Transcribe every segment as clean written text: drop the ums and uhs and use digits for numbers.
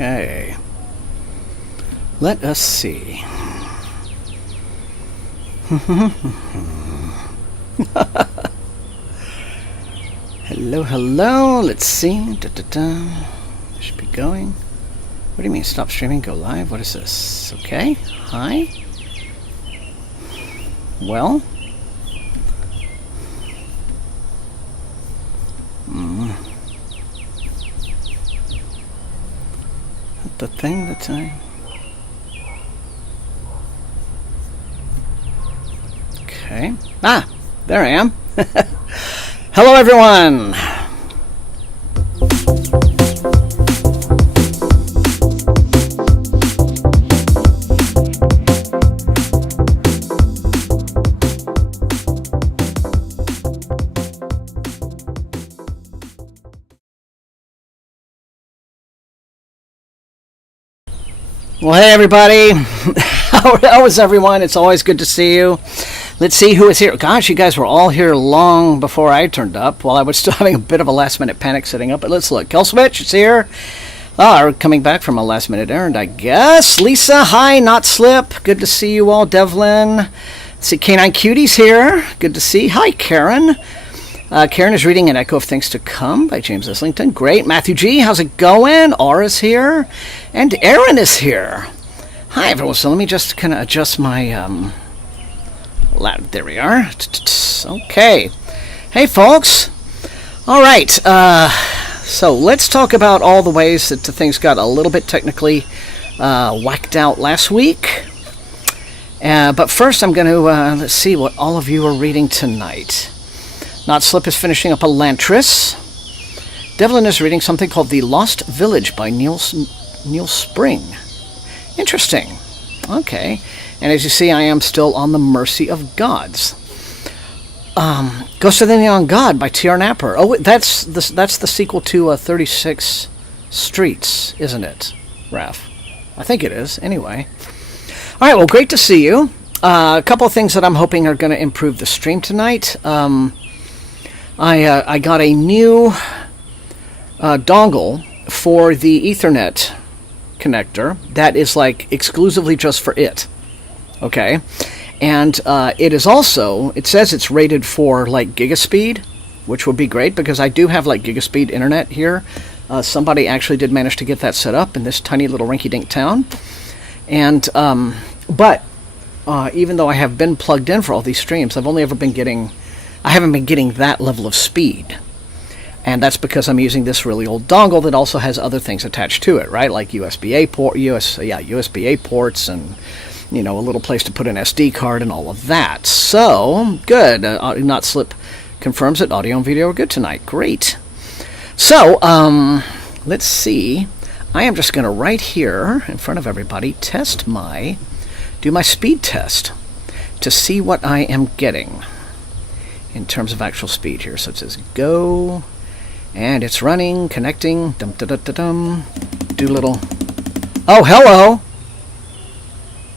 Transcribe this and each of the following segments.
Okay. Let us see. Hello, hello. Let's see. Should be going. What do you mean? Stop streaming, go live? What is this? Okay. Hi. Well. The thing that I... Okay. Ah! There I am. Hello, everyone! Well, hey everybody, how is everyone? It's always good to see you. Let's see who is here. Gosh, you guys were all here long before I turned up, while I was still having a bit of a last-minute panic setting up. But let's look. Kelsevich is here. Coming back from a last-minute errand, I guess. Lisa, hi, Not Slip. Good to see you all. Devlin. Let's see, Canine Cutie's here. Good to see. Hi, Karen. Karen is reading An Echo of Things to Come by James Islington. Great. Matthew G., how's it going? Aura's here. And Aaron is here. Hi, everyone. So let me just kind of adjust my... there we are. Okay. Hey, folks. All right. So let's talk about all the ways that things got a little bit technically whacked out last week. But first, I'm going to let's see what all of you are reading tonight. Not Slip is finishing up Elantris. Devlin is reading something called The Lost Village by Neil Spring. Interesting. Okay. And as you see, I am still on The Mercy of Gods. Ghost of the Neon God by T.R. Napper. Oh, that's the sequel to 36 Streets, isn't it, Raph? I think it is. Anyway. All right, well, great to see you. A couple of things that I'm hoping are going to improve the stream tonight. I got a new dongle for the Ethernet connector that is like exclusively just for it. Okay, and it is also, it says it's rated for like gigaspeed, which would be great because I do have like gigaspeed internet here. Somebody actually did manage to get that set up in this tiny little rinky-dink town. And but even though I have been plugged in for all these streams, I haven't been getting that level of speed. And that's because I'm using this really old dongle that also has other things attached to it, right? Like USB-A ports and, you know, a little place to put an SD card and all of that. So, good. Not Slip confirms that audio and video are good tonight. Great. So, let's see. I am just going to right here in front of everybody do my speed test to see what I am getting in terms of actual speed here. So it says go, and it's running, connecting, dum-da-da-da-dum, do little, oh, hello!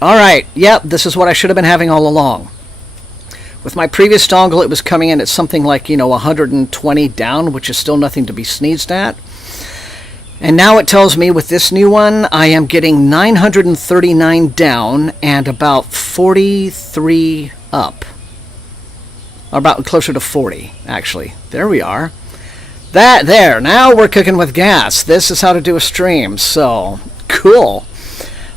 Alright, yep, this is what I should have been having all along. With my previous dongle, it was coming in at something like, 120 down, which is still nothing to be sneezed at. And now it tells me with this new one, I am getting 939 down and about 43 up. About closer to 40, actually. There we are. There, now we're cooking with gas. This is how to do a stream, so cool.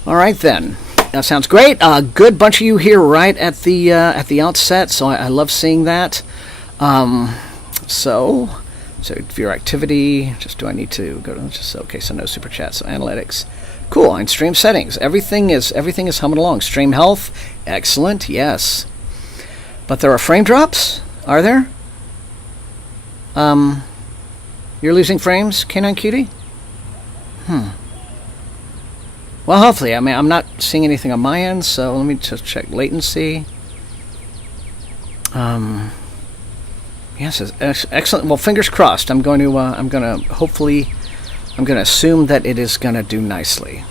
All right, then. That sounds great. Good bunch of you here right at the outset, so I love seeing that. So viewer activity, do I need to go to, okay, so no super chat, so analytics. Cool, and stream settings. Everything is humming along. Stream health, excellent, yes. But there are frame drops? Are there? You're losing frames, Canine Cutie? Well, hopefully. I mean, I'm not seeing anything on my end, so let me just check latency. Yes, excellent. Well, fingers crossed. I'm going to assume that it is going to do nicely.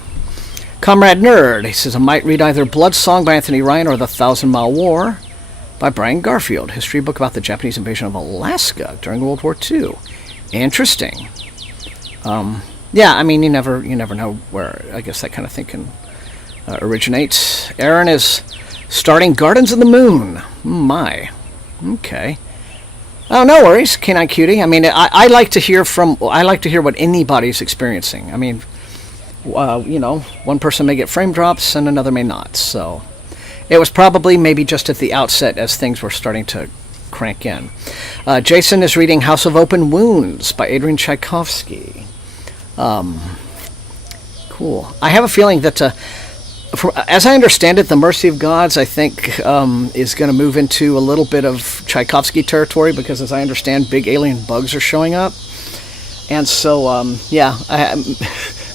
Comrade Nerd, he says, I might read either Blood Song by Anthony Ryan or The 1,000-Mile War by Brian Garfield, history book about the Japanese invasion of Alaska during World War II. Interesting. Yeah, I mean, you never know where, I guess, that kind of thing can originate. Aaron is starting Gardens of the Moon. My. Okay. Oh, no worries, Canine Cutie. I mean, I like to hear what anybody's experiencing. I mean, one person may get frame drops and another may not. So it was probably maybe just at the outset as things were starting to crank in. Jason is reading House of Open Wounds by Adrian Tchaikovsky. Cool. I have a feeling that, as I understand it, The Mercy of Gods, I think, is going to move into a little bit of Tchaikovsky territory, because, as I understand, big alien bugs are showing up. And so,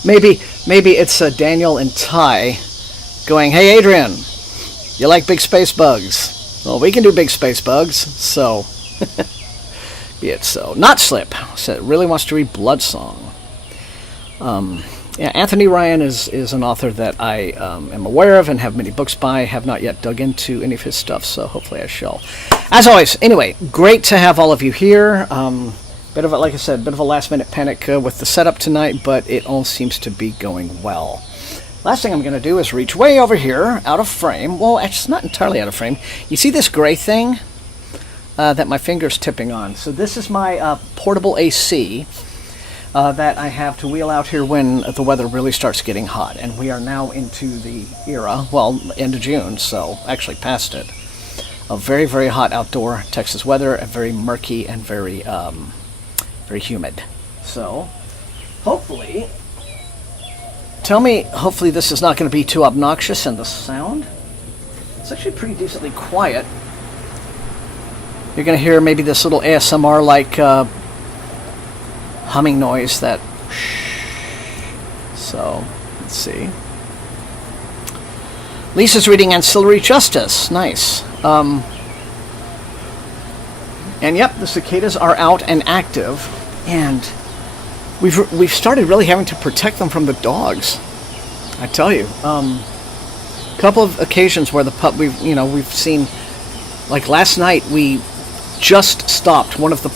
maybe it's Daniel and Ty going, "Hey, Adrian, you like big space bugs? Well, we can do big space bugs, so be it so." Not Slip said really wants to read Bloodsong. Yeah, Anthony Ryan is an author that I am aware of and have many books by. Have not yet dug into any of his stuff, so hopefully I shall. As always, anyway, great to have all of you here. Bit of a last-minute panic with the setup tonight, but it all seems to be going well. Last thing I'm going to do is reach way over here, out of frame. Well, actually, it's not entirely out of frame. You see this gray thing that my finger's tipping on? So this is my portable AC that I have to wheel out here when the weather really starts getting hot. And we are now into the era, well, end of June, so actually past it, of very, very hot outdoor Texas weather, and very murky and very, very humid. So, hopefully this is not going to be too obnoxious in the sound. It's actually pretty decently quiet. You're going to hear maybe this little ASMR-like humming noise that... So, let's see. Lisa's reading Ancillary Justice. Nice. And yep, the cicadas are out and active, and we've started really having to protect them from the dogs. I tell you, couple of occasions where we've seen, like last night, we just stopped one of the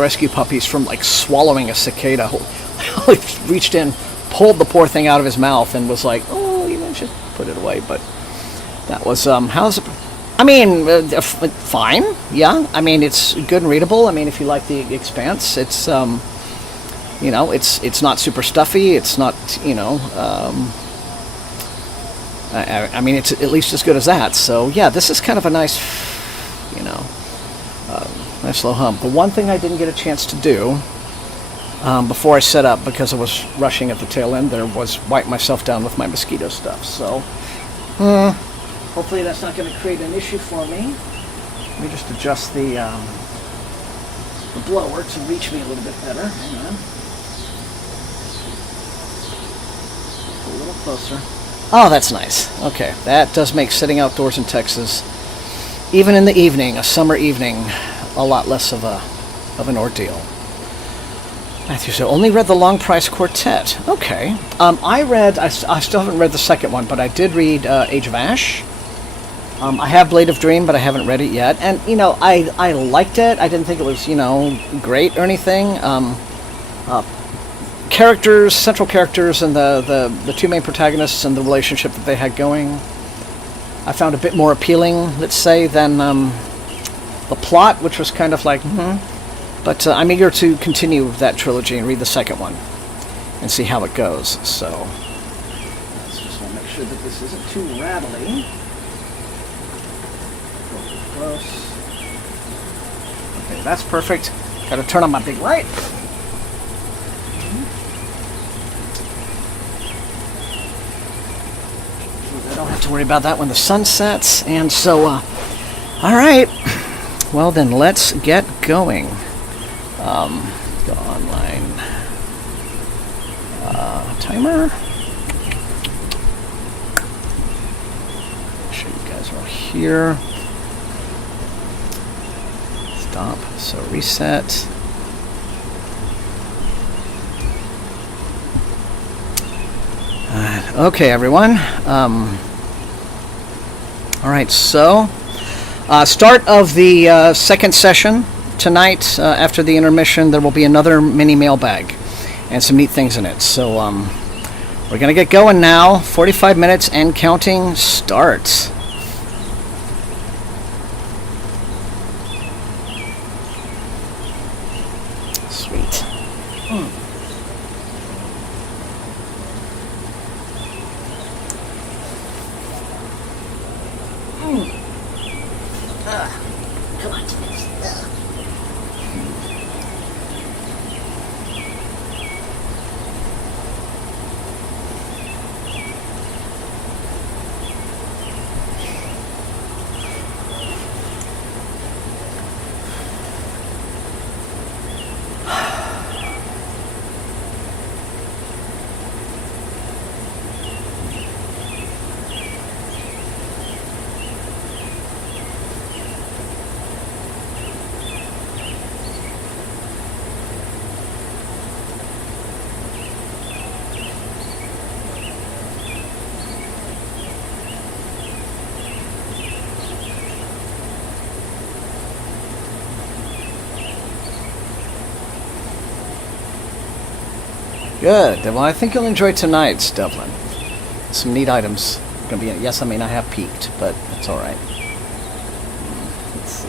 rescue puppies, from like swallowing a cicada. He reached in, pulled the poor thing out of his mouth, and was like, "Oh, you should put it away." But that was how's it? I mean, fine. Yeah, I mean, it's good and readable. I mean, if you like The Expanse, it's it's not super stuffy. It's not, I mean, it's at least as good as that. So yeah, this is kind of a nice, nice slow hum. The one thing I didn't get a chance to do before I set up, because I was rushing at the tail end there, was wipe myself down with my mosquito stuff. So hopefully that's not going to create an issue for me. Let me just adjust the blower to reach me a little bit better. Hang on. A little closer. Oh, that's nice. Okay, that does make sitting outdoors in Texas, even in the evening, a summer evening, a lot less of an ordeal. Matthew said, only read the Long Price Quartet. Okay. I still haven't read the second one, but I did read Age of Ash. I have Blade of Dream, but I haven't read it yet. And, I liked it. I didn't think it was, great or anything. Central characters, and the two main protagonists and the relationship that they had going, I found a bit more appealing, let's say, than the plot, which was kind of like, But I'm eager to continue that trilogy and read the second one and see how it goes. So, let's just want to make sure that this isn't too rattly. Close. Okay, that's perfect. Got to turn on my big light. I don't have to worry about that when the sun sets. And so, all right. Well, then let's get going. Go online. Timer. Make sure you guys are all here. Stop. So reset. Okay, everyone. All right, so start of the second session tonight. After the intermission, there will be another mini mailbag. and some neat things in it. So we're going to get going now. 45 minutes and counting starts. Sweet. Come on, Timothy. Good. Well, I think you'll enjoy tonight's, Devlin. Some neat items going to be in it. Yes, I mean, I have peeked, but it's all right. Let's see.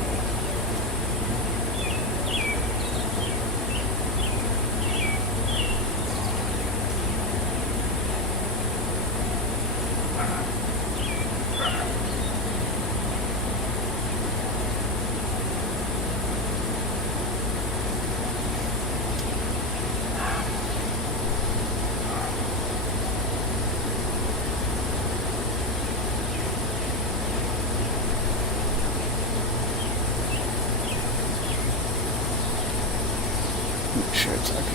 Make sure it's okay.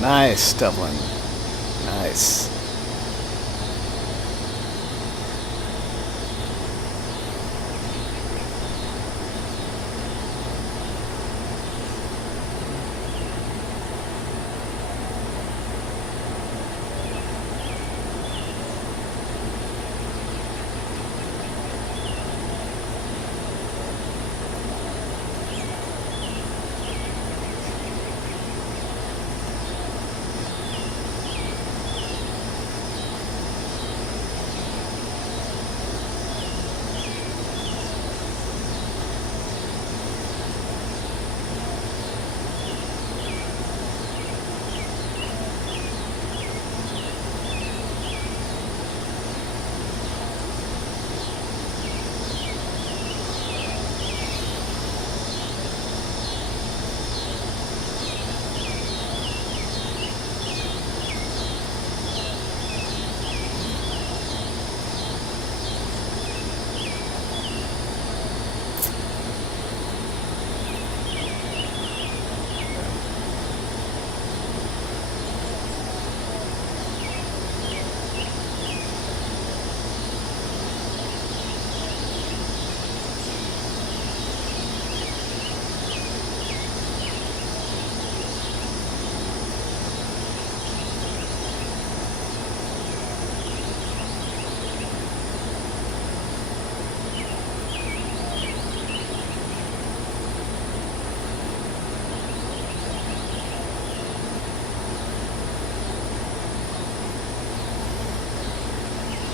Nice, Devlin. Nice.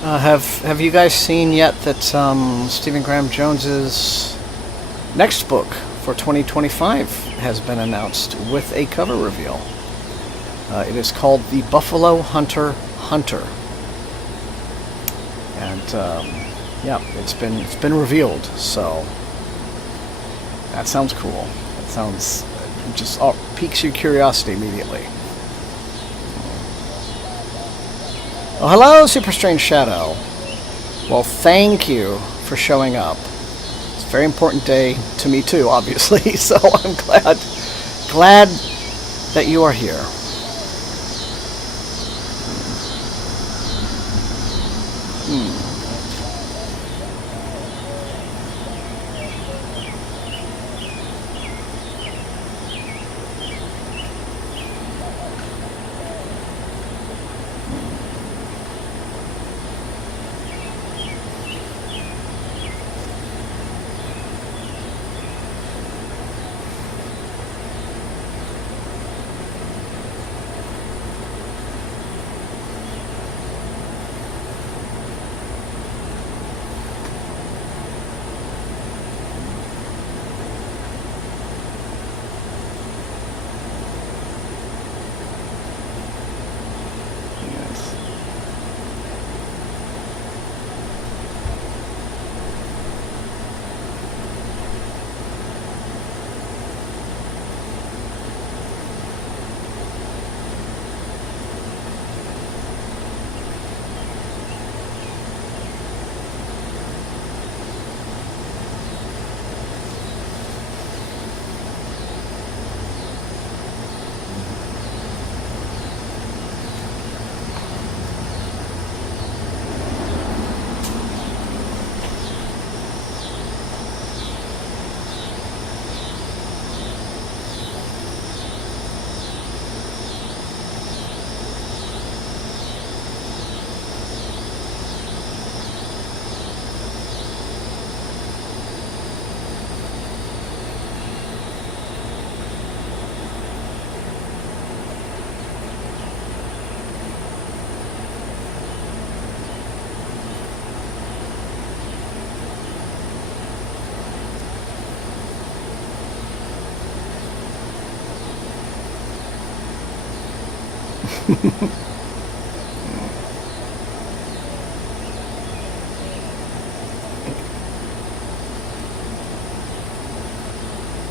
Have you guys seen yet that Stephen Graham Jones's next book for 2025 has been announced with a cover reveal? It is called The Buffalo Hunter Hunter, and yeah, it's been revealed. So that sounds cool. That sounds just piques your curiosity immediately. Oh, hello, Super Strange Shadow. Well, thank you for showing up. It's a very important day to me too, obviously. So I'm glad that you are here.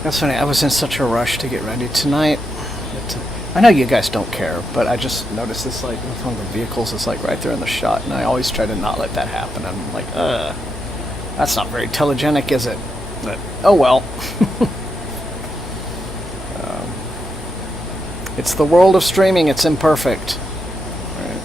That's funny. I was in such a rush to get ready tonight. I know you guys don't care, but I just noticed this, like, with one of the vehicles is like right there in the shot, and I always try to not let that happen. I'm like, that's not very telegenic, is it? But oh well. It's the world of streaming. It's imperfect. Right.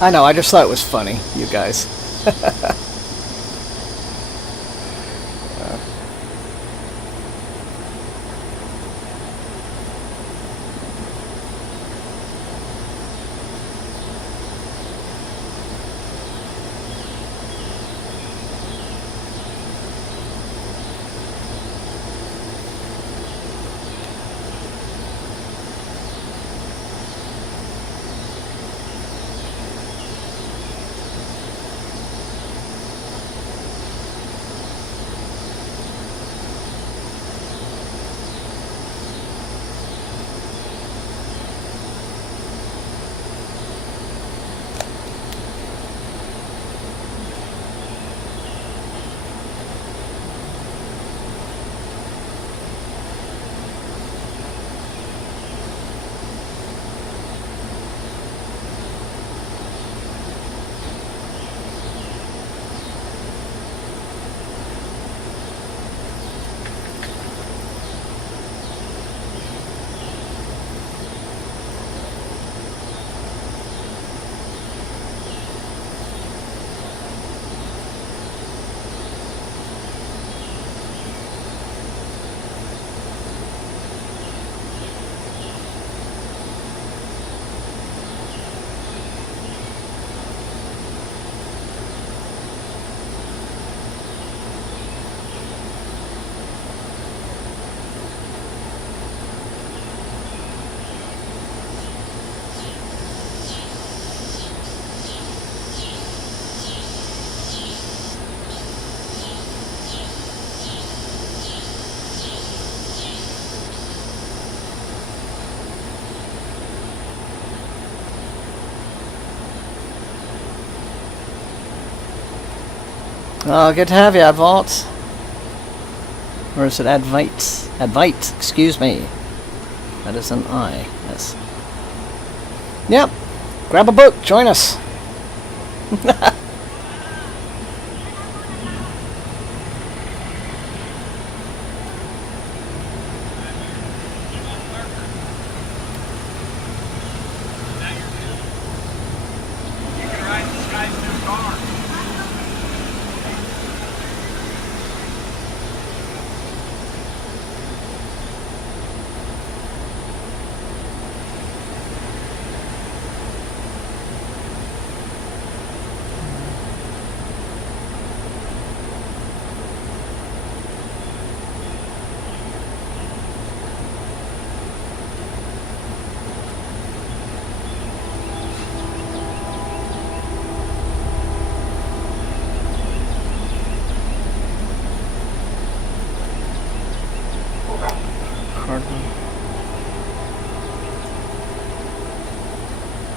I know, I just thought it was funny, you guys. Oh, good to have you, Advalt. Or is it Advite? Advite, excuse me. That is an I, yes. Yep. Grab a book, join us.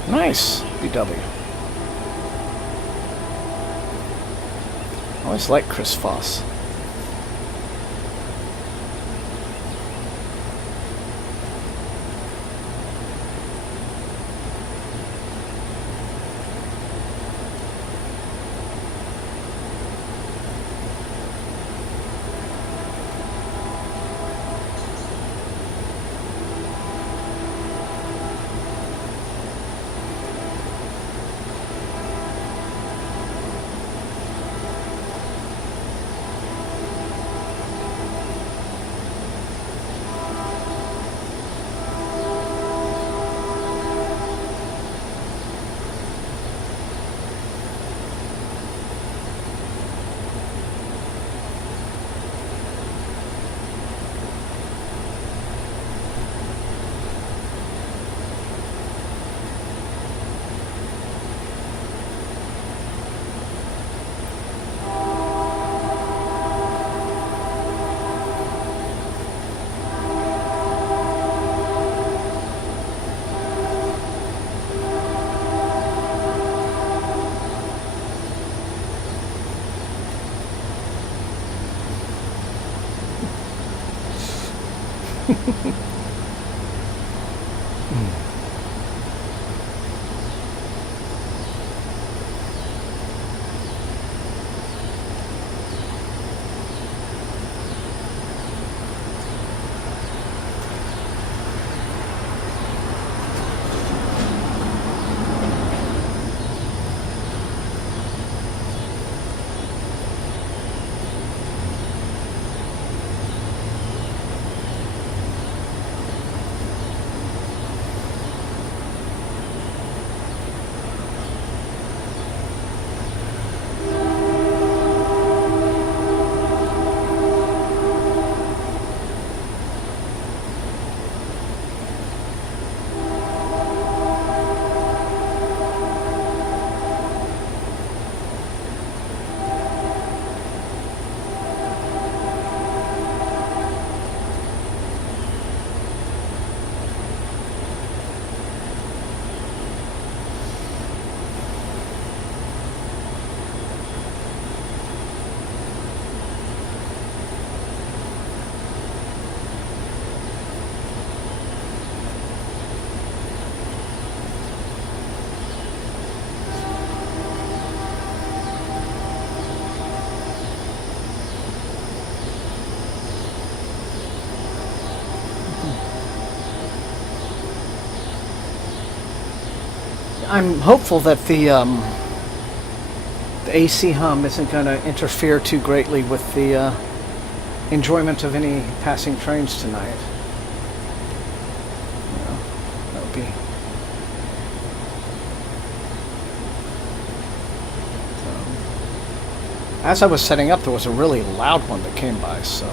Nice, BW. Always like Chris Foss. I'm hopeful that the AC hum isn't going to interfere too greatly with the enjoyment of any passing trains tonight. That would be... As I was setting up, there was a really loud one that came by, so...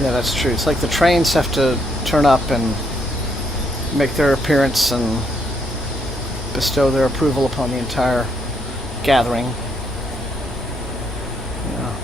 Yeah, that's true. It's like the trains have to turn up and make their appearance and bestow their approval upon the entire gathering. Yeah.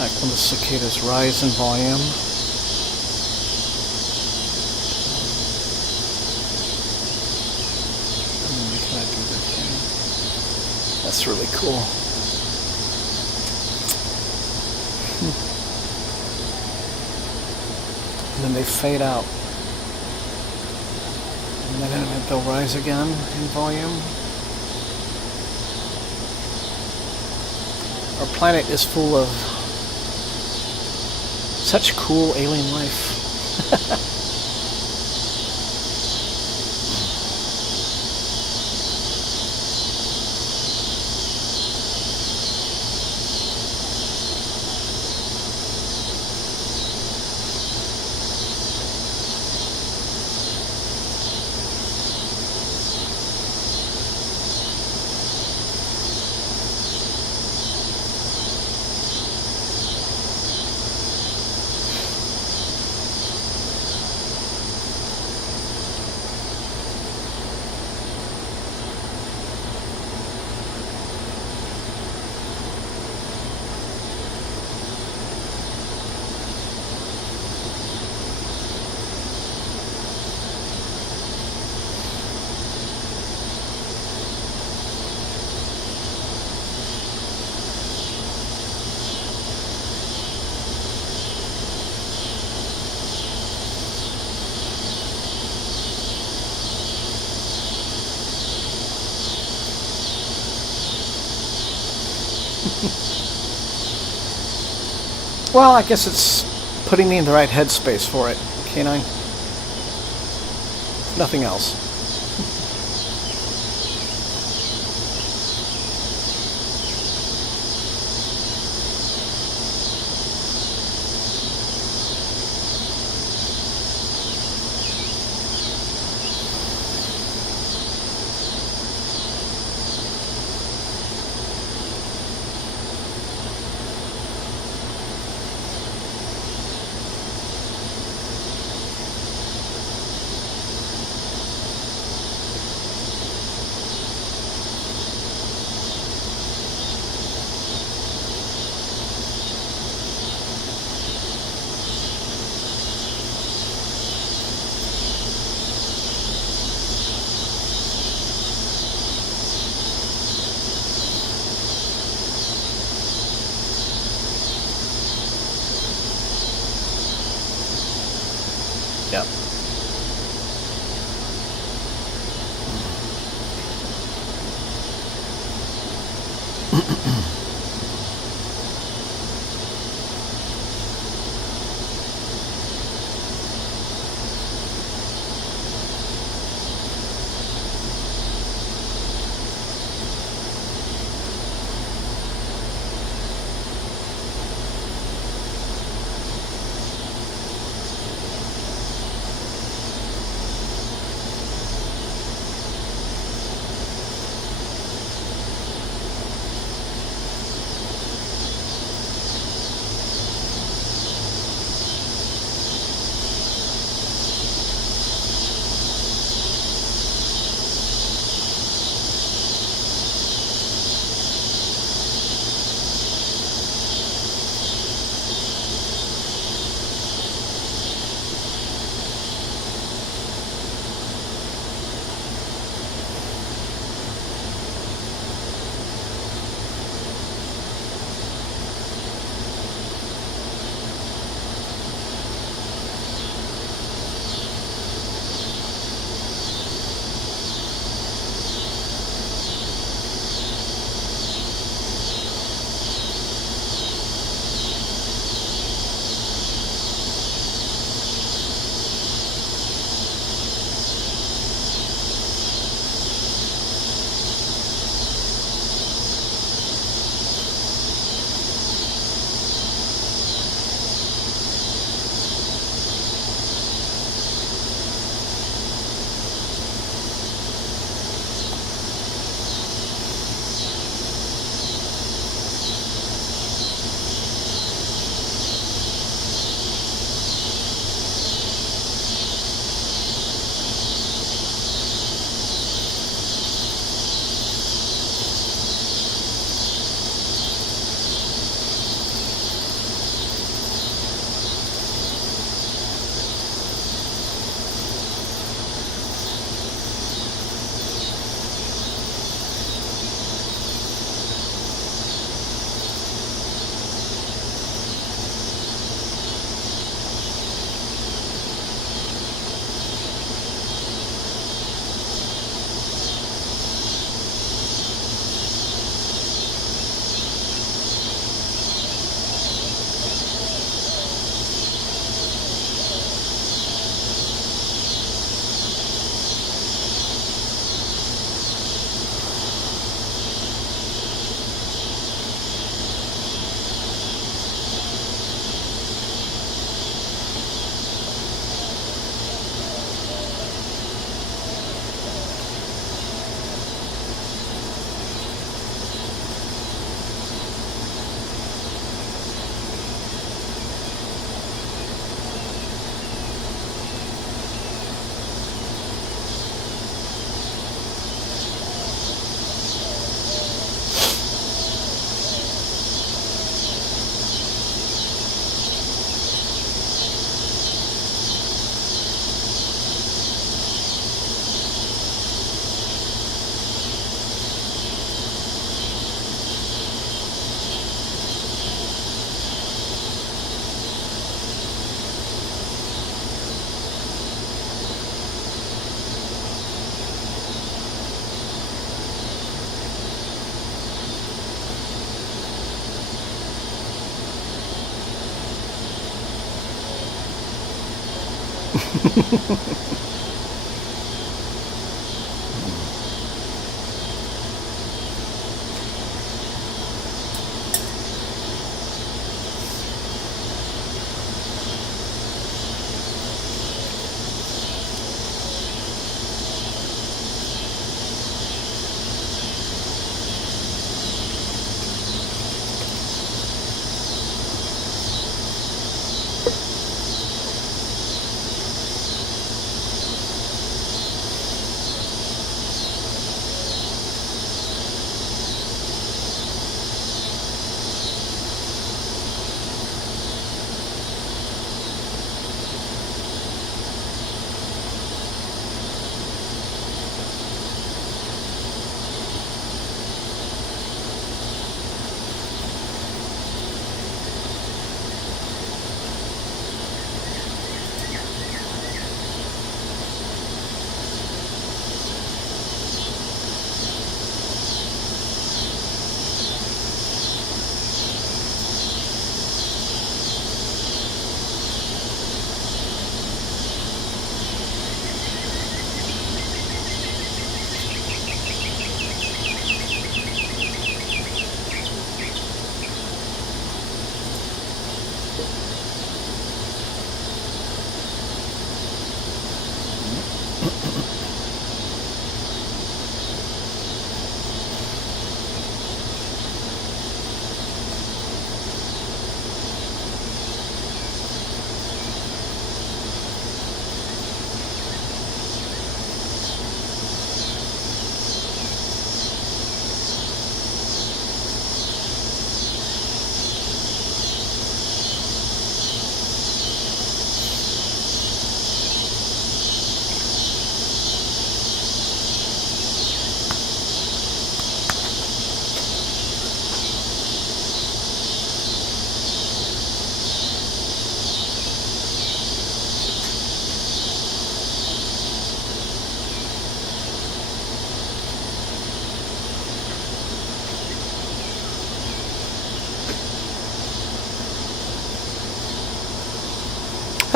Like when the cicadas rise in volume. Can I do this thing? That's really cool. And then they fade out. And then they'll rise again in volume. Our planet is full of such cool alien life. Well, I guess it's putting me in the right headspace for it, canine. Nothing else. Yep.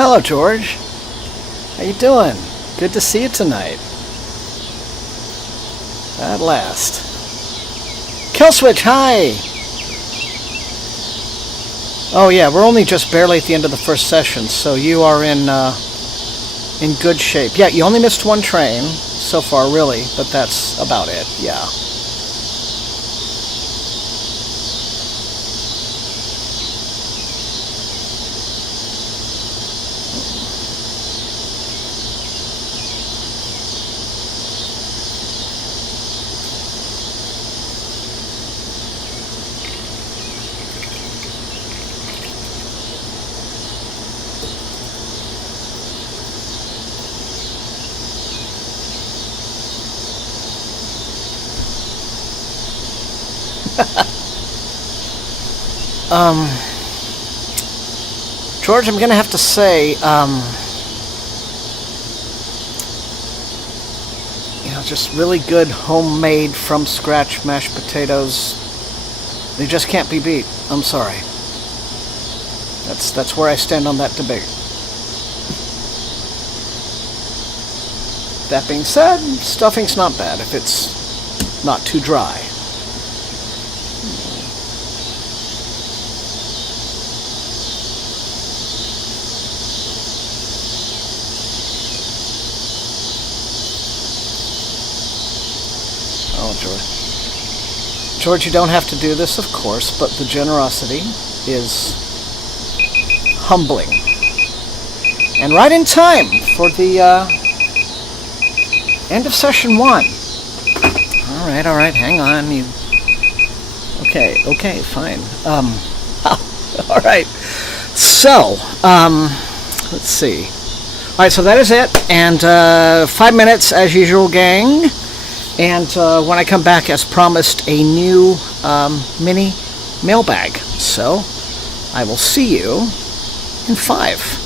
Hello, George. How you doing? Good to see you tonight. At last. Killswitch, hi! Oh yeah, we're only just barely at the end of the first session, so you are in good shape. Yeah, you only missed one train so far, really, but that's about it, yeah. George, I'm gonna have to say, just really good homemade from scratch mashed potatoes, they just can't be beat. I'm sorry. That's where I stand on that debate. That being said, stuffing's not bad if it's not too dry. Oh, George, you don't have to do this, of course, but the generosity is humbling. And right in time for the end of session 1. All right, hang on. Okay, fine. All right. So, let's see. All right, so that is it. And 5 minutes as usual, gang. And when I come back, as promised, a new mini mailbag. So I will see you in 5.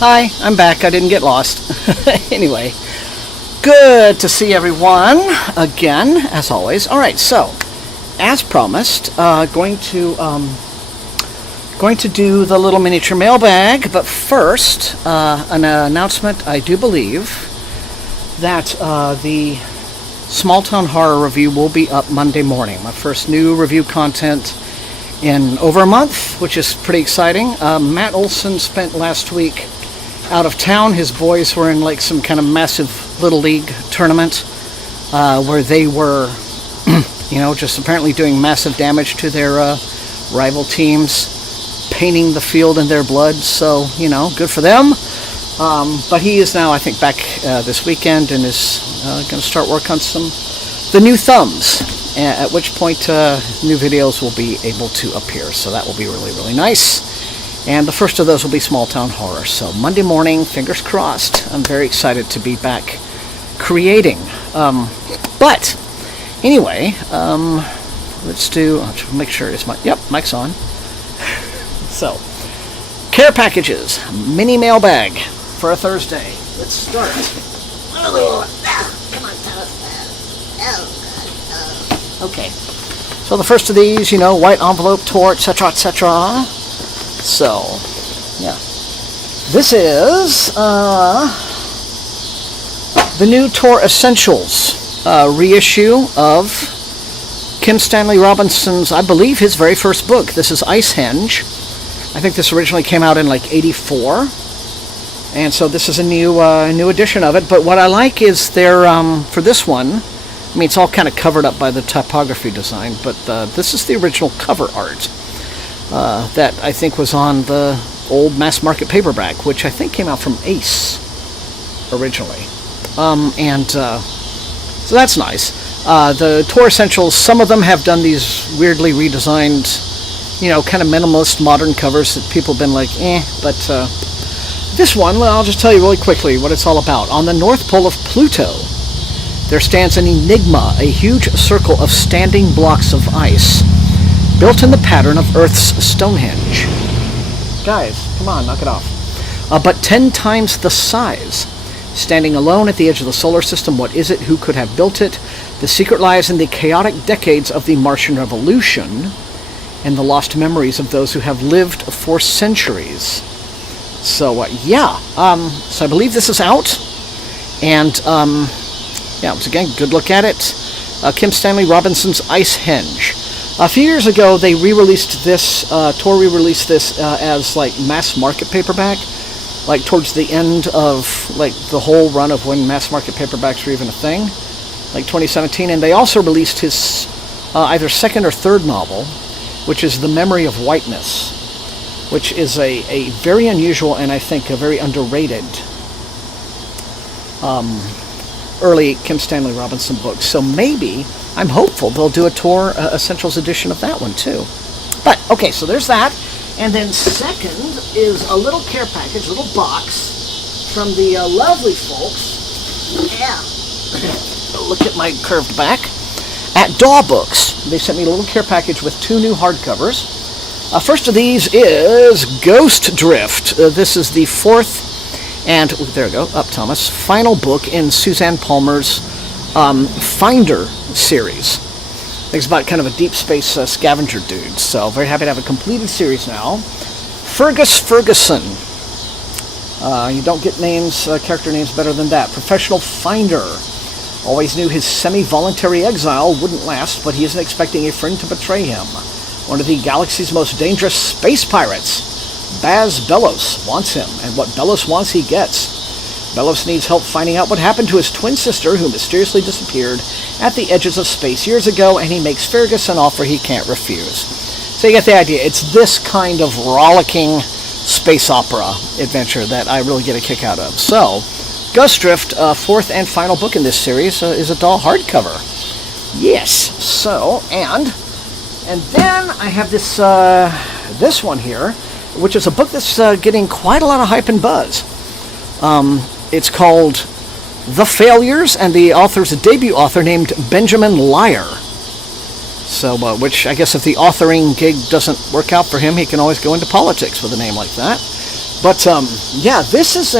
Hi, I'm back. I didn't get lost. Anyway, good to see everyone again, as always. All right, so as promised, going to do the little miniature mailbag, but first, an announcement. I do believe that the Small Town Horror review will be up Monday morning. My first new review content in over a month, which is pretty exciting. Matt Olson spent last week out of town. His boys were in like some kind of massive Little League tournament where they were, just apparently doing massive damage to their rival teams, painting the field in their blood. So, good for them. But he is now, I think, back this weekend and is going to start work on the new thumbs, at which point new videos will be able to appear. So that will be really, really nice. And the first of those will be Small Town Horror. So Monday morning, fingers crossed. I'm very excited to be back creating. But anyway, let's do, I'll make sure it's mic's on. So, care packages, mini mailbag for a Thursday. Let's start. Come on, Okay. So the first of these, white envelope, tour, etc., etc. So, yeah. This is the new Tor Essentials reissue of Kim Stanley Robinson's, I believe, his very first book. This is Icehenge. I think this originally came out in like '84. And so this is a new edition of it. But what I like is their, for this one, it's all kind of covered up by the typography design, but this is the original cover art. That I think was on the old mass market paperback, which I think came out from Ace originally. So that's nice. The Tor Essentials, some of them have done these weirdly redesigned, kind of minimalist modern covers that people have been like, but this one, I'll just tell you really quickly what it's all about. On the North Pole of Pluto, there stands an enigma, a huge circle of standing blocks of ice, built in the pattern of Earth's Stonehenge. Guys, come on, knock it off. But 10 times the size. Standing alone at the edge of the solar system, what is it? Who could have built it? The secret lies in the chaotic decades of the Martian Revolution and the lost memories of those who have lived for centuries. So, so I believe this is out. And, once again, good look at it. Kim Stanley Robinson's Icehenge. A few years ago, they re-released this, Tor re-released this as, mass market paperback, towards the end of, the whole run of when mass market paperbacks were even a thing, 2017. And they also released his either second or third novel, which is The Memory of Whiteness, which is a very unusual and I think a very underrated early Kim Stanley Robinson book. So maybe, I'm hopeful they'll do a Tor Essentials edition of that one too. But, okay, so there's that. And then second is a little care package, a little box from the lovely folks. Yeah. Look at my curved back. At Daw Books. They sent me a little care package with 2 new hardcovers. First of these is Ghost Drift. This is the 4th and, there we go, up Thomas, final book in Suzanne Palmer's Finder series. I think it's about kind of a deep space scavenger dude, so very happy to have a completed series now. Fergus Ferguson. You don't get names, character names better than that. Professional Finder. Always knew his semi-voluntary exile wouldn't last, but he isn't expecting a friend to betray him. One of the galaxy's most dangerous space pirates, Baz Bellos, wants him, and what Bellos wants he gets. Bellos needs help finding out what happened to his twin sister, who mysteriously disappeared at the edges of space years ago, and he makes Fergus an offer he can't refuse. So you get the idea. It's this kind of rollicking space opera adventure that I really get a kick out of. So, Ghost Drift, 4th and final book in this series, is a Daw hardcover. Yes. So, and then I have this one here, which is a book that's getting quite a lot of hype and buzz. It's called The Failures, and the author's a debut author named Benjamin Lyer. So, which I guess if the authoring gig doesn't work out for him, he can always go into politics with a name like that. But yeah, this is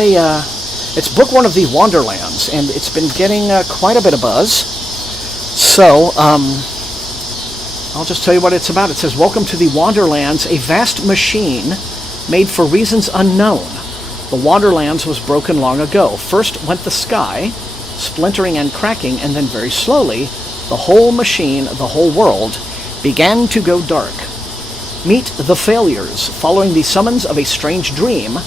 it's book one of the Wanderlands, and it's been getting quite a bit of buzz. So I'll just tell you what it's about. It says, "Welcome to the Wanderlands, a vast machine made for reasons unknown. The Wanderlands was broken long ago. First went the sky, splintering and cracking, and then very slowly, the whole machine, the whole world, began to go dark. Meet the failures. Following the summons of a strange dream,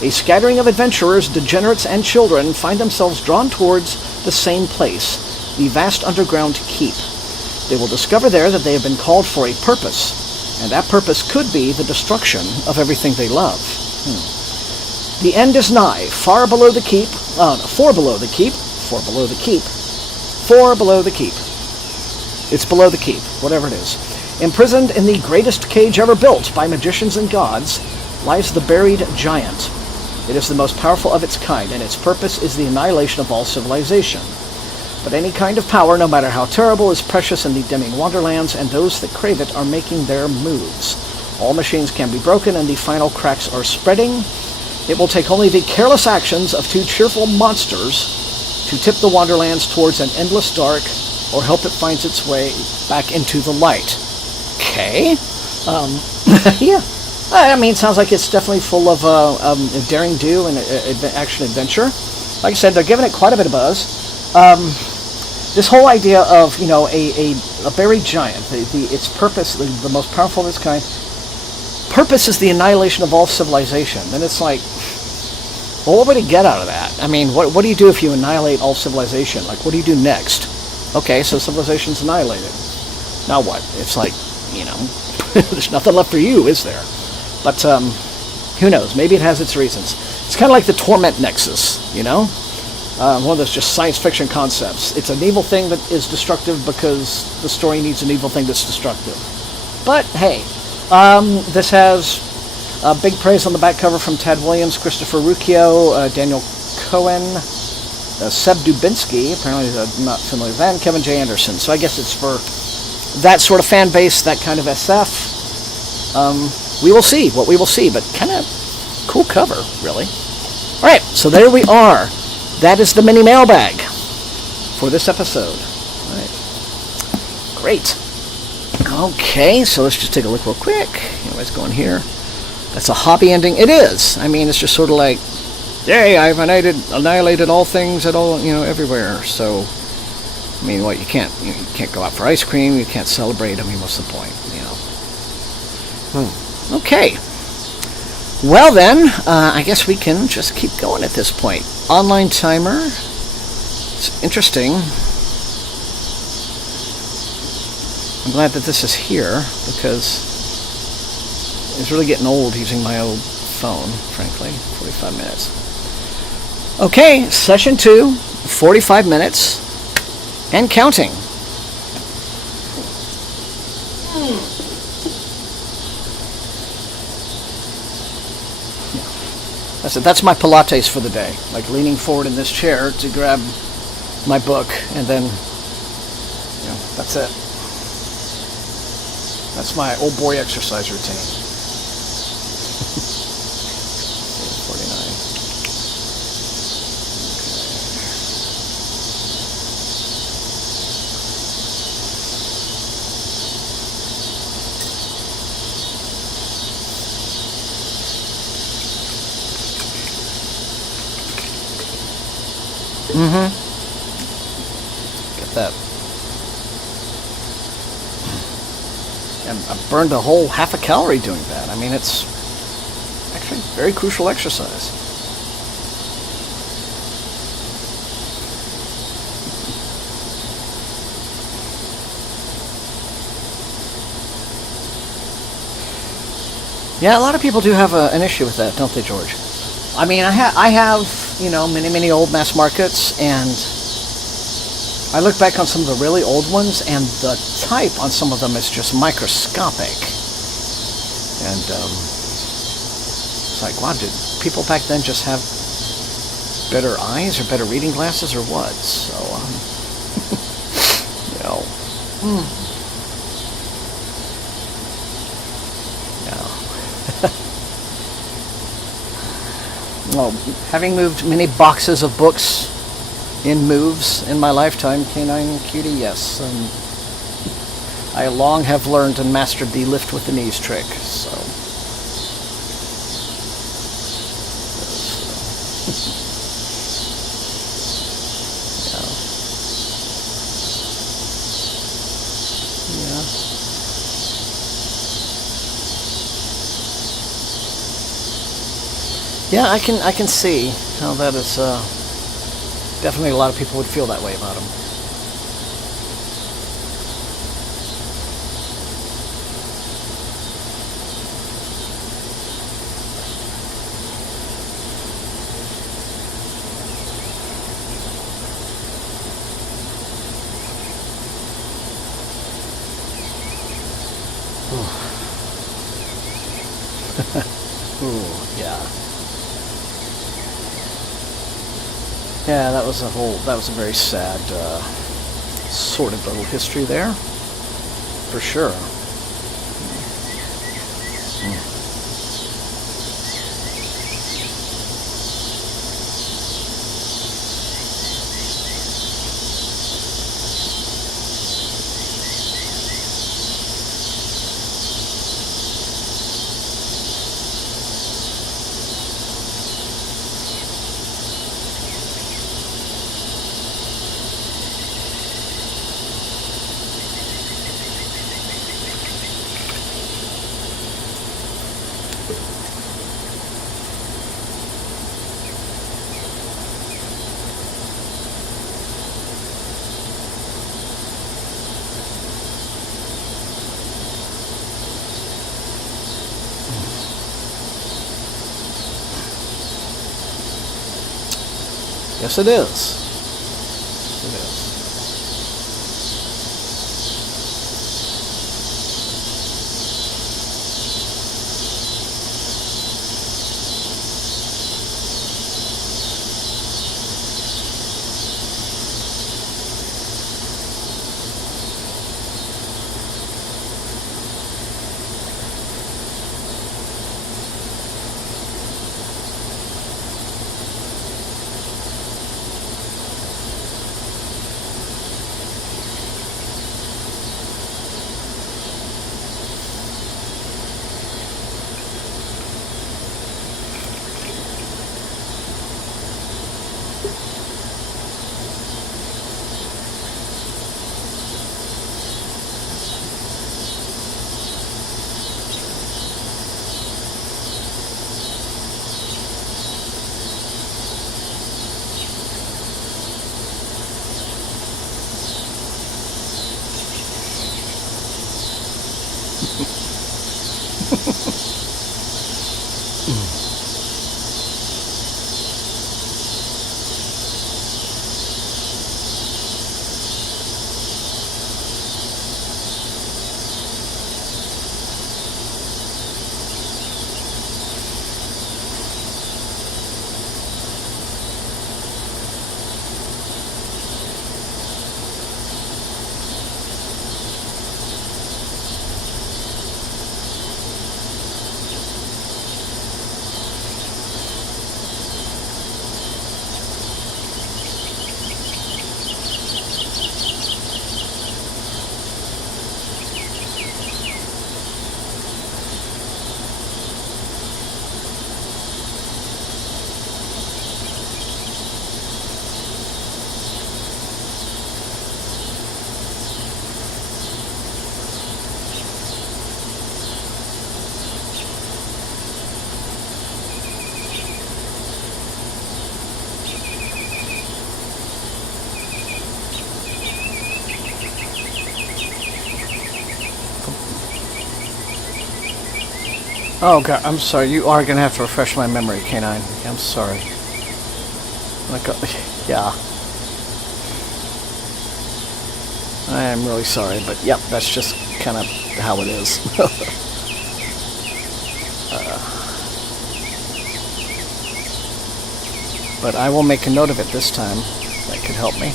a scattering of adventurers, degenerates, and children find themselves drawn towards the same place, the vast underground keep. They will discover there that they have been called for a purpose, and that purpose could be the destruction of everything they love. The end is nigh, far below the keep, four below the keep, four below the keep, four below the keep. It's below the keep, whatever it is. Imprisoned in the greatest cage ever built by magicians and gods lies the buried giant. It is the most powerful of its kind, and its purpose is the annihilation of all civilization. But any kind of power, no matter how terrible, is precious in the dimming Wanderlands, and those that crave it are making their moves. All machines can be broken, and the final cracks are spreading. It will take only the careless actions of two cheerful monsters to tip the Wanderlands towards an endless dark, or help it find its way back into the light." Okay. Yeah. I mean, it sounds like it's definitely full of daring do and action-adventure. Like I said, they're giving it quite a bit of buzz. This whole idea of, you know, a buried giant, its purpose, the most powerful of its kind, purpose is the annihilation of all civilization. Then it's like, well, what would it get out of that? I mean, what do you do if you annihilate all civilization? Like, what do you do next? Okay, so civilization's annihilated. Now what? It's like, you know, there's nothing left for you, is there? But who knows? Maybe it has its reasons. It's kind of like the Torment Nexus, you know? One of those just science fiction concepts. It's an evil thing that is destructive because the story needs an evil thing that's destructive. But hey, this has big praise on the back cover from Tad Williams, Christopher Rucchio, Daniel Cohen, Seb Dubinsky, apparently not familiar with that, and Kevin J. Anderson. So I guess it's for that sort of fan base, that kind of SF. We will see what we will see, but kind of cool cover, really. All right, so there we are. That is the mini mailbag for this episode. All right. Great. Okay, so let's just take a look real quick. What's going here? That's a hobby ending. It is. I mean, it's just sort of like, yay, I've annihilated all things at all, you know, everywhere. So, I mean, what, you can't go out for ice cream, you can't celebrate. I mean, what's the point, you know? Okay. Well then, I guess we can just keep going at this point. Online timer. It's interesting. I'm glad that this is here, because it's really getting old using my old phone, frankly. 45 minutes. Okay, session 2, 45 minutes, and counting. That's my Pilates for the day. Like leaning forward in this chair to grab my book, and then, you know, that's it. That's my old boy exercise routine. 49. Get that. And I burned a whole half a calorie doing that. I mean, it's actually very crucial exercise. Yeah, a lot of people do have an issue with that, don't they, George? I mean, I have, you know, many old mass markets, and I look back on some of the really old ones, and the type on some of them is just microscopic. And it's like, wow, did people back then just have better eyes or better reading glasses or what? So, you know. Oh, having moved many boxes of books in moves in my lifetime, Canine Cutie, yes. I long have learned and mastered the lift with the knees trick, so. Yeah, I can see how that is, definitely a lot of people would feel that way about him. Ooh, yeah. Yeah, that was a very sad, sordid little history there, for sure. Yes, it is. Yes, it is. Oh god, I'm sorry. You are gonna have to refresh my memory, Canine. I'm sorry. Like, yeah. I am really sorry, but yep, that's just kind of how it is. But I will make a note of it this time. That could help me.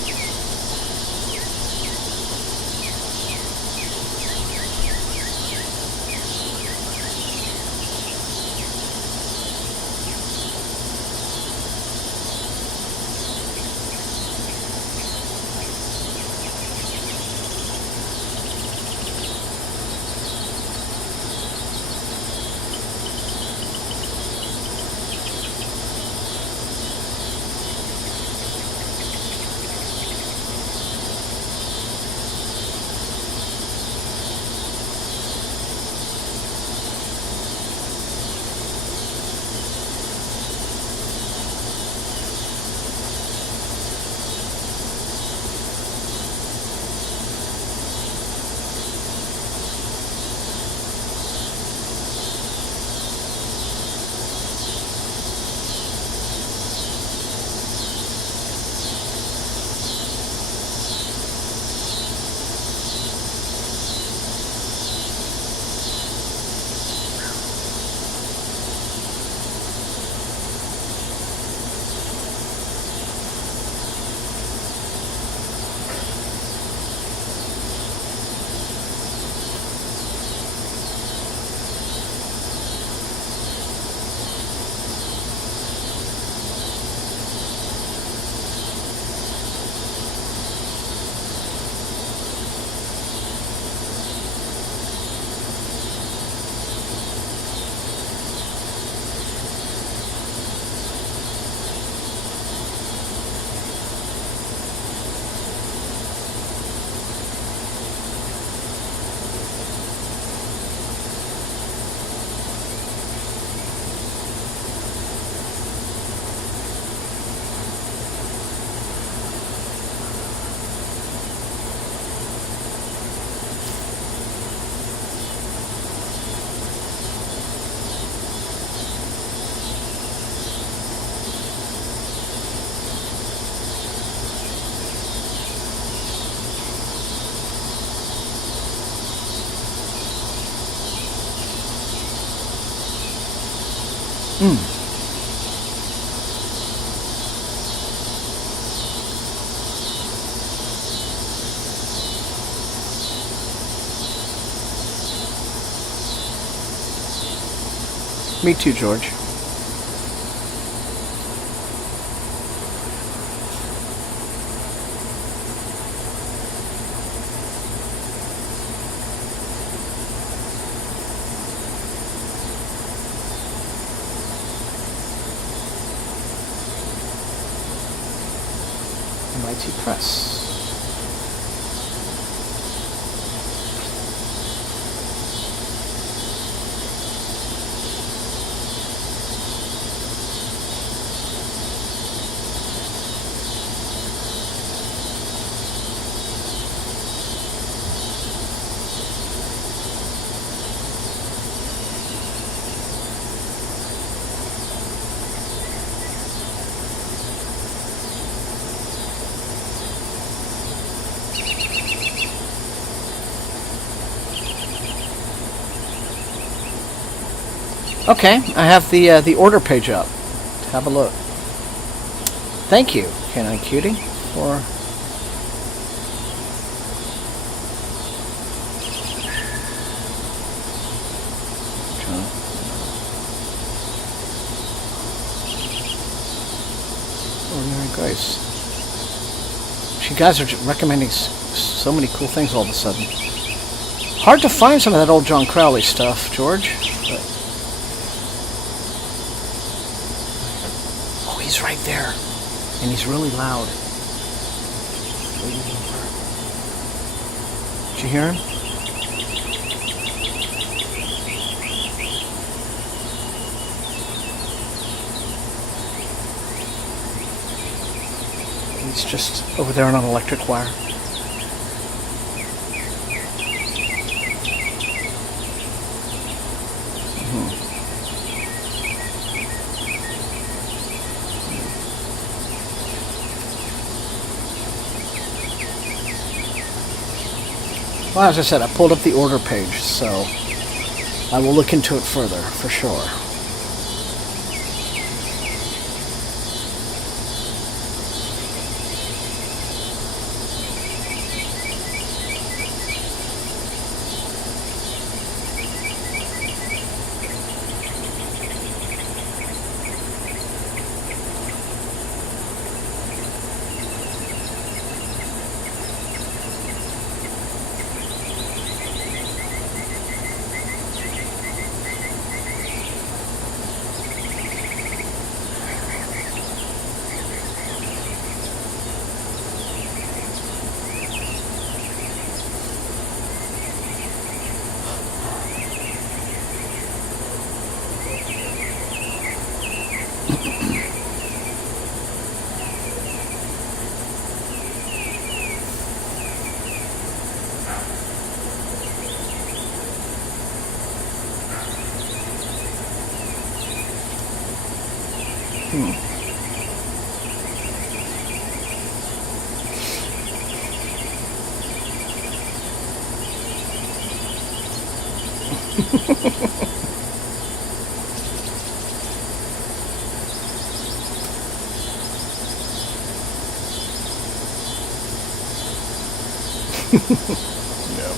Me too, George. MIT Press. Okay, I have the order page up. Have a look. Thank you, Canine Cutie, for Ordinary Grace. You guys are recommending so many cool things all of a sudden. Hard to find some of that old John Crowley stuff, George. But he's right there, and he's really loud. Did you hear him? He's just over there on an electric wire. Well, as I said, I pulled up the order page, so I will look into it further, for sure. No.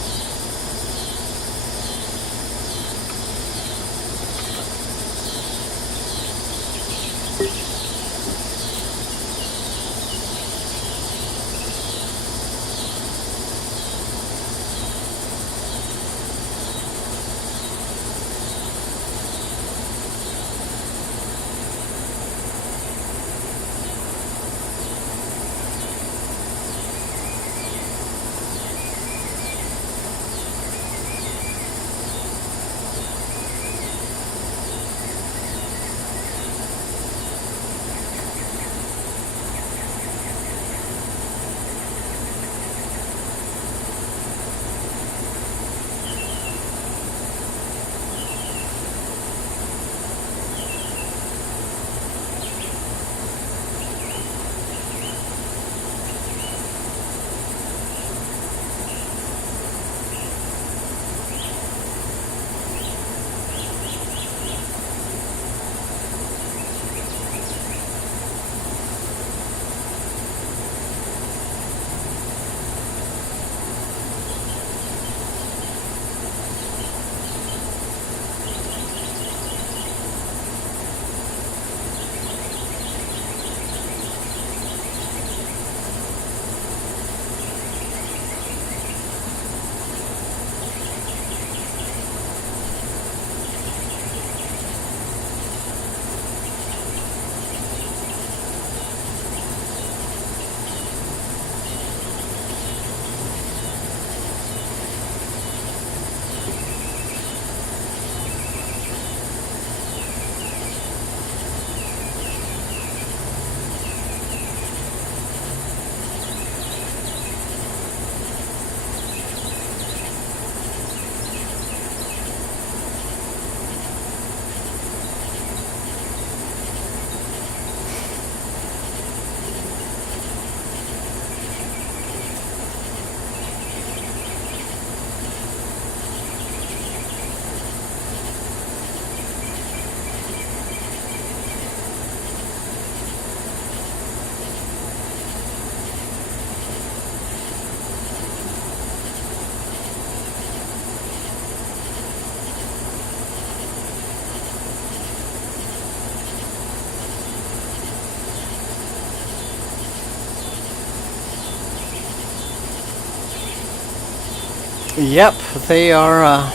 Yep, they are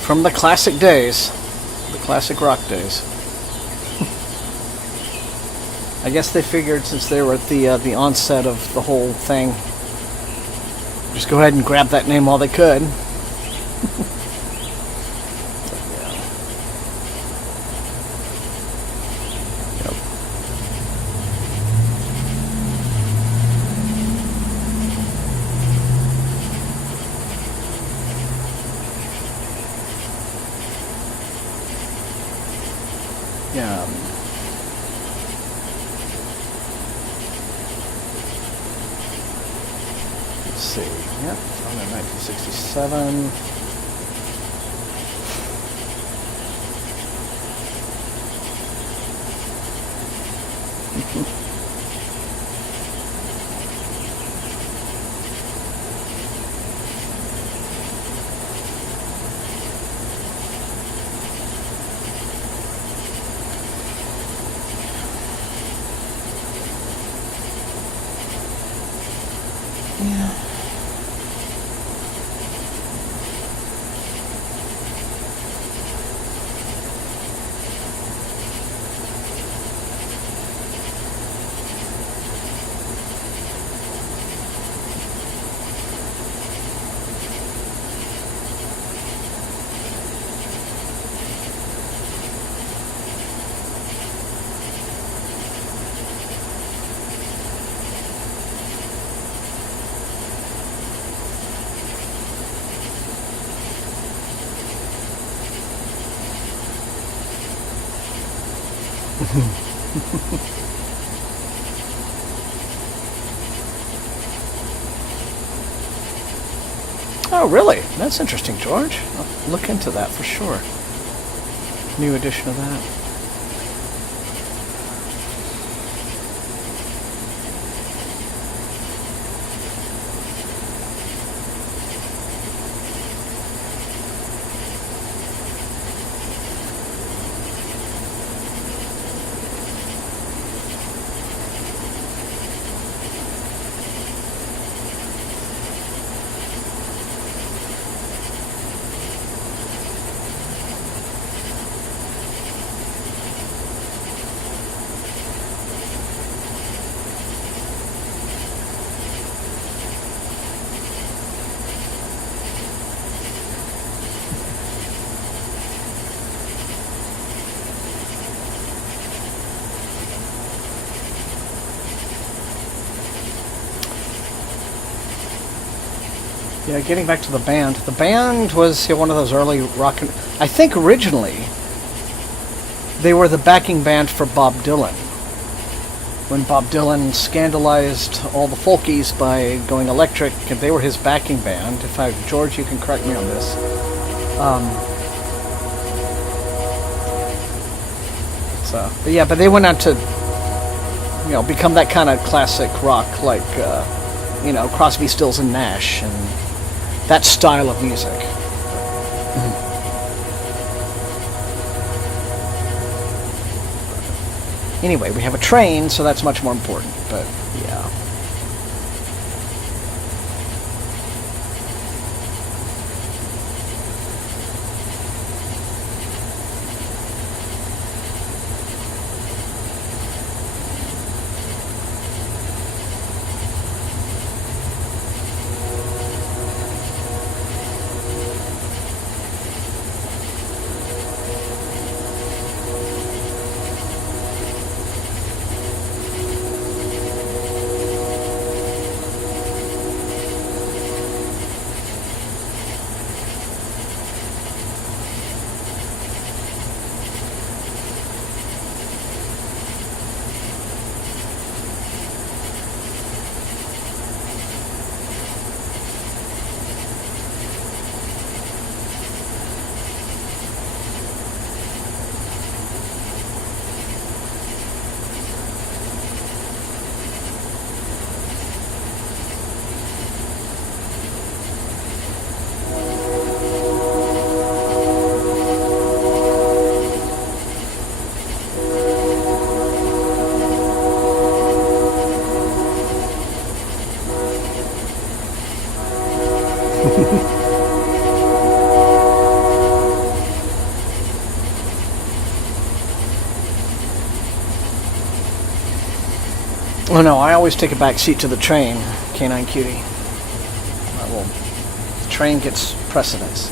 from the classic days, the classic rock days. I guess they figured since they were at the onset of the whole thing, just go ahead and grab that name while they could. Yeah. Let's see. Yep, founded in 1967. Yeah. Oh, really? That's interesting, George. I'll look into that for sure. New edition of that. Yeah, getting back to the band. The band was one of those early rock and... I think originally they were the backing band for Bob Dylan. When Bob Dylan scandalized all the folkies by going electric, and they were his backing band. George, you can correct me on this. But they went on to, become that kind of classic rock, like, Crosby, Stills, and Nash, and that style of music. Anyway, we have a train, so that's much more important, but yeah. Oh no, I always take a back seat to the train, Canine Cutie. Well, the train gets precedence.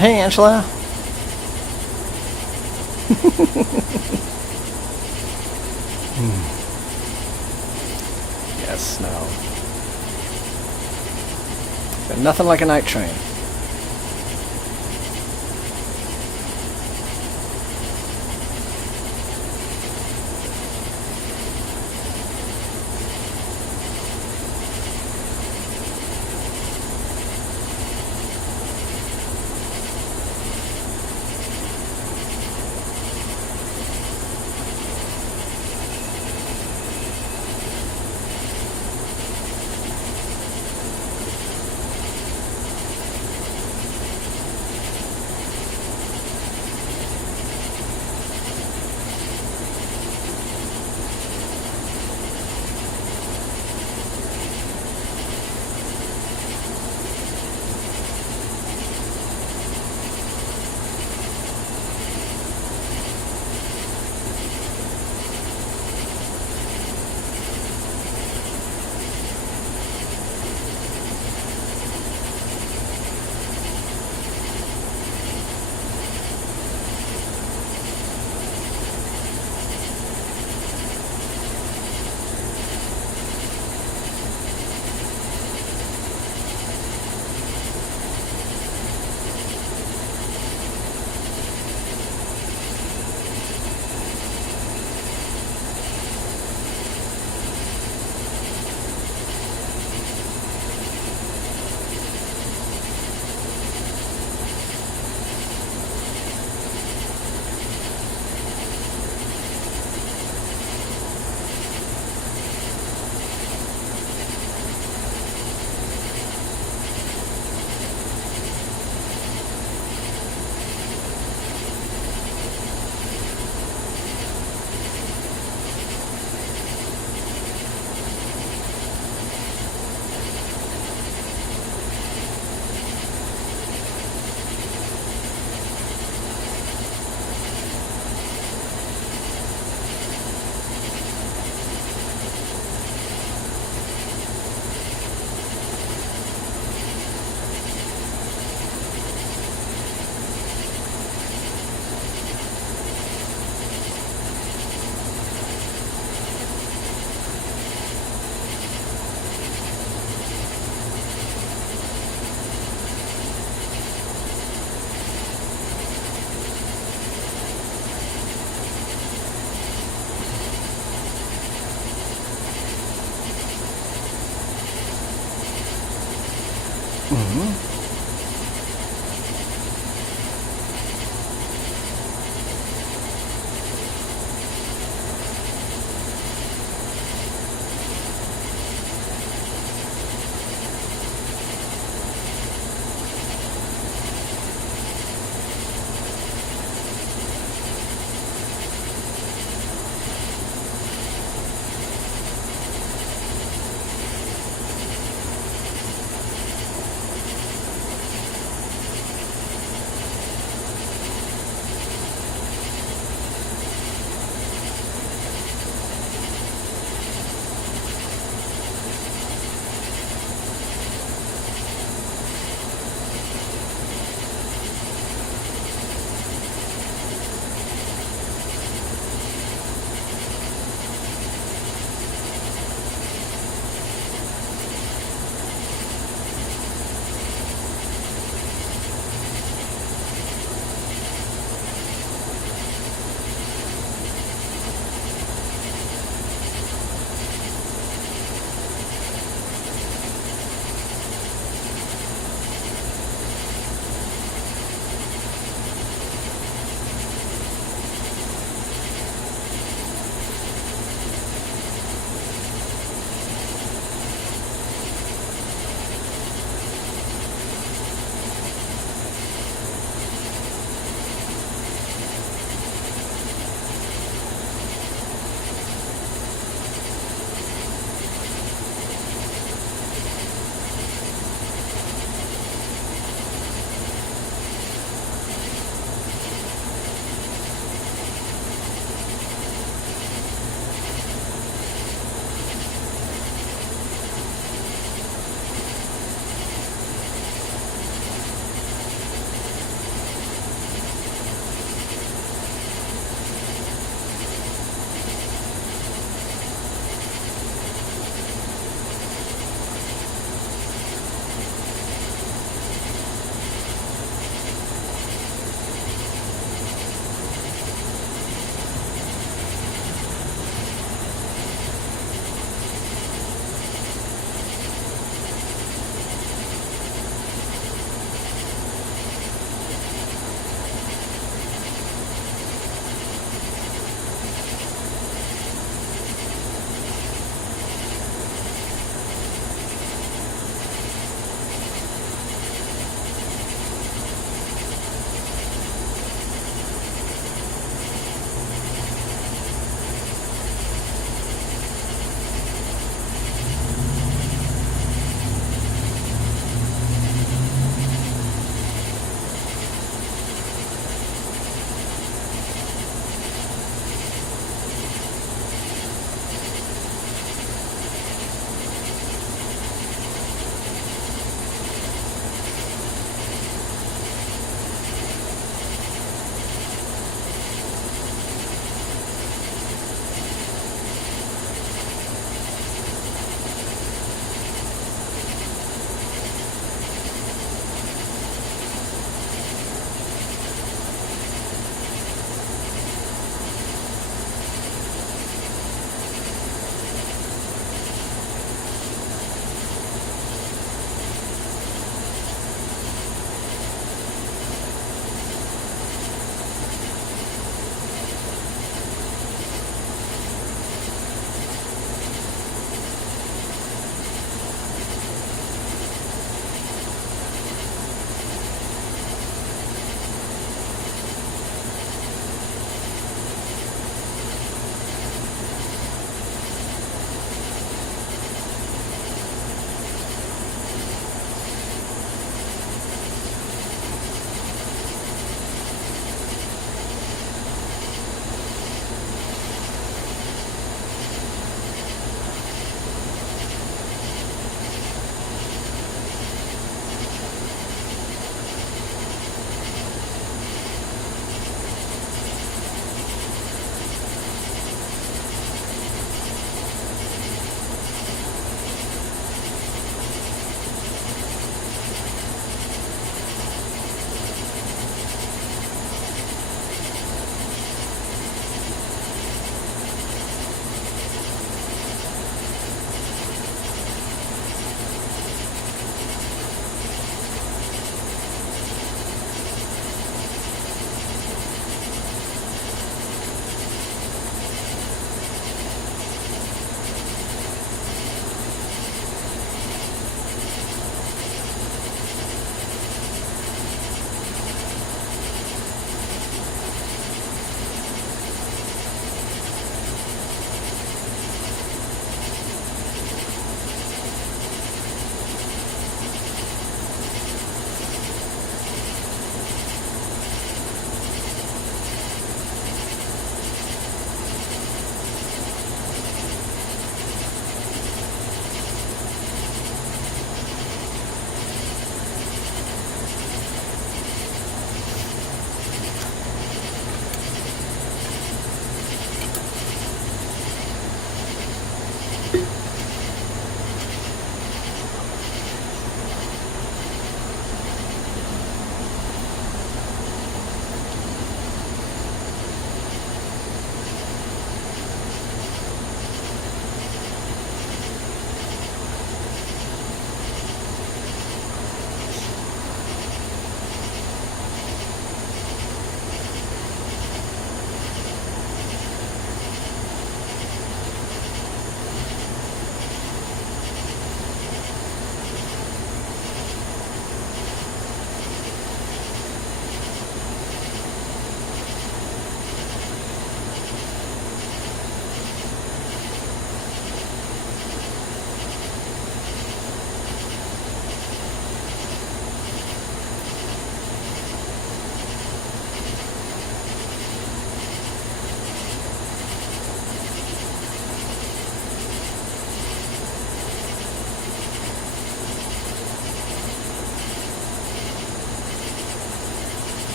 Hey, Angela. Yes, no. But nothing like a night train.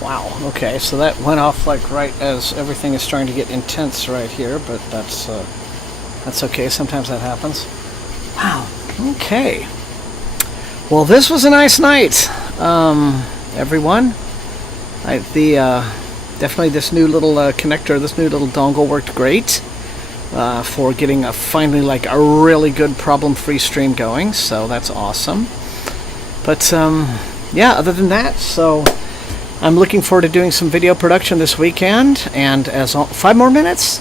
Wow, okay, so that went off like right as everything is starting to get intense right here, but that's okay, sometimes that happens. Wow, okay. Well, this was a nice night, everyone. Definitely this new little connector, this new little dongle worked great for getting finally like a really good problem-free stream going, so that's awesome. But yeah, other than that, so I'm looking forward to doing some video production this weekend, and 5 more minutes?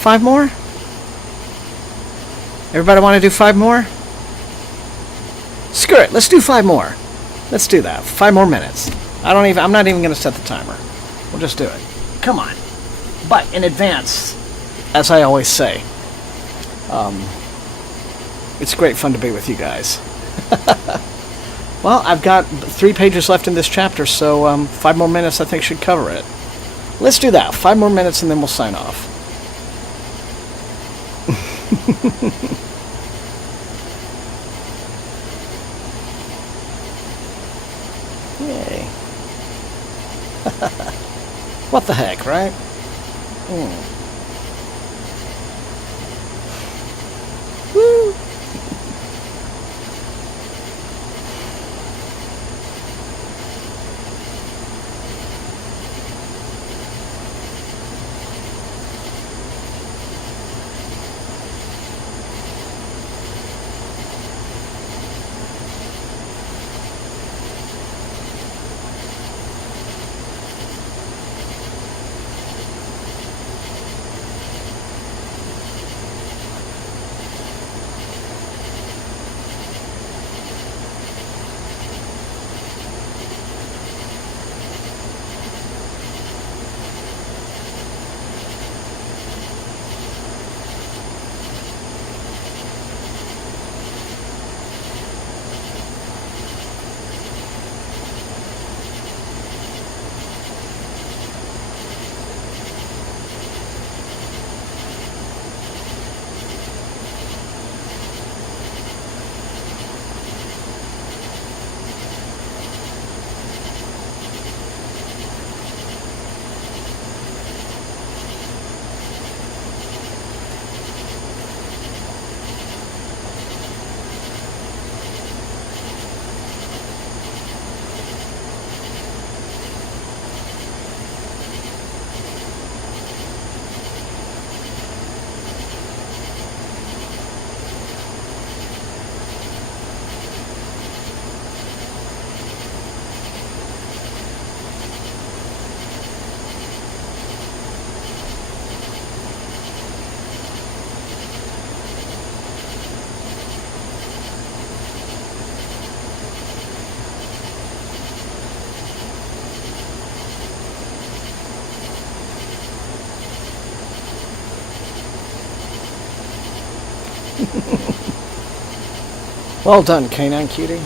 5 more? Everybody want to do 5 more? Screw it, let's do 5 more. Let's do that. 5 more minutes. I'm not even going to set the timer. We'll just do it. Come on. But in advance, as I always say, it's great fun to be with you guys. Well, I've got 3 pages left in this chapter, so 5 more minutes I think should cover it. Let's do that. 5 more minutes and then we'll sign off. Yay. What the heck, right? Woo! Well done, Canine Cutie.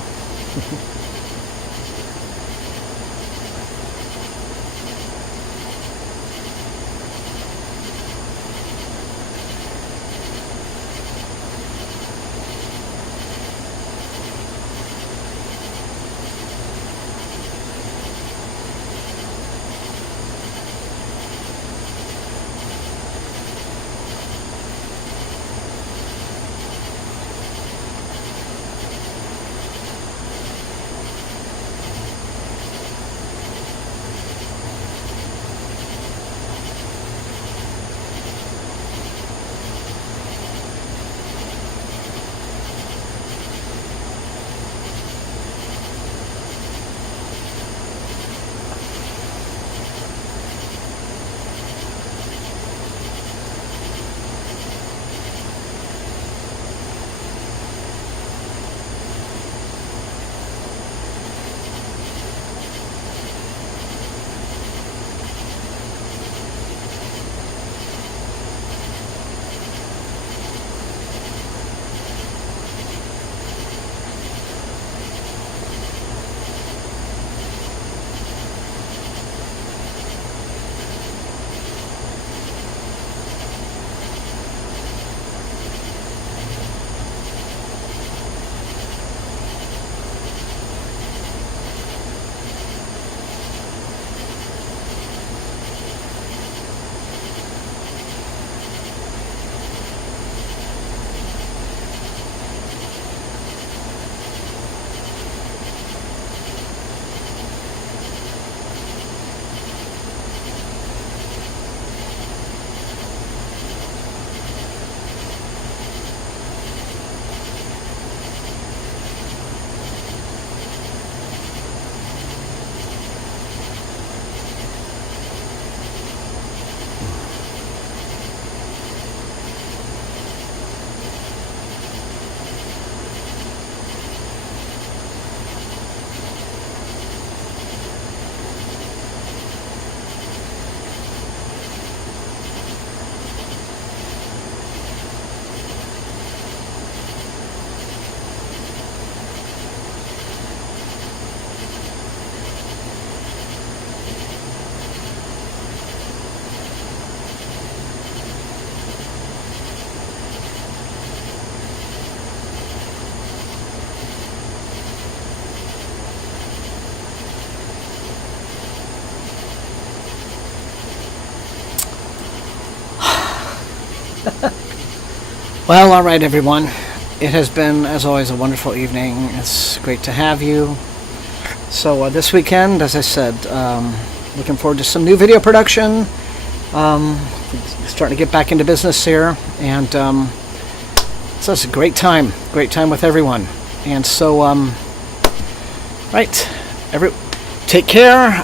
Well, all right, everyone. It has been, as always, a wonderful evening. It's great to have you. So this weekend, as I said, looking forward to some new video production. Starting to get back into business here, and so it's a great time with everyone. And so, right, take care.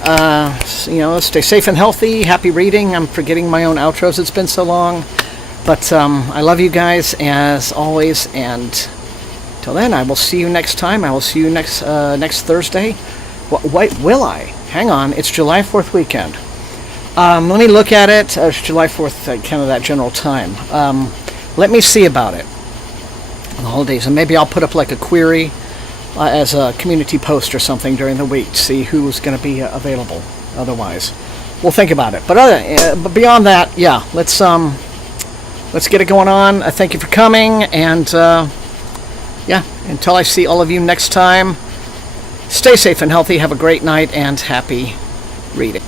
Stay safe and healthy. Happy reading. I'm forgetting my own outros. It's been so long. But I love you guys as always, and till then, I will see you next time. I will see you next Thursday. Wait, will I? Hang on, it's July 4th weekend. Let me look at it. It's July 4th, kind of that general time. Let me see about it on the holidays, and maybe I'll put up like a query as a community post or something during the week to see who's going to be available. Otherwise, we'll think about it. But beyond that, yeah, let's get it going on. Thank you for coming, and until I see all of you next time, stay safe and healthy. Have a great night, and happy reading.